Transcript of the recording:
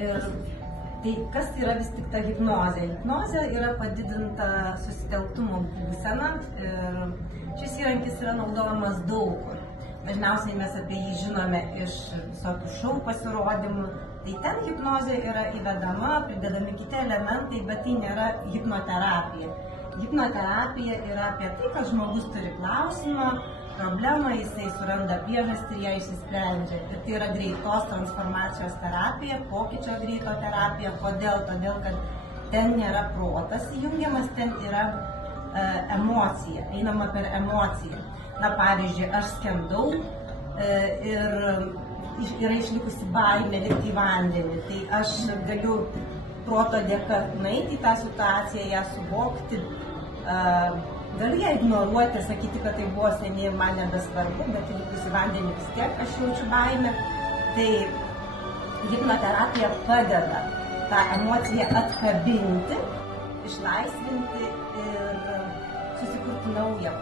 Ir tai kas yra vis tik ta hipnozė? Hipnozė yra padidinta susitelktumo būsena ir šis įrankis yra naudojamas daug kur. Dažniausiai mes apie jį žinome iš visokių šou pasirodymų. Tai ten hipnozė yra įvedama, pridedami kiti elementai, bet tai nėra hipnoterapija. Hipnoterapija yra apie tai, kad žmogus turi klausimą, problemą, jisai suranda priežastį ir ją išsisprendžia. Ir tai yra greitos transformacijos terapija, pokyčio greito terapija. Kodėl? Todėl, kad ten nėra protas įjungiamas, ten yra emocija, einama per emociją. Na, pavyzdžiui, aš skendau ir yra išlikusi baimė lipti į vandenį. Tai aš galiu proto dėka nueiti į tą situaciją, ją suvokti, galiu ją ignoruoti ir sakyti, kad tai buvo seniai ir man nebesvarbu, bet įlipus į vandenį vis tiek aš jaučiu baimę. Tai hipnoterapija padeda tą emociją atkabinti, išlaisvinti ir susikurti naują.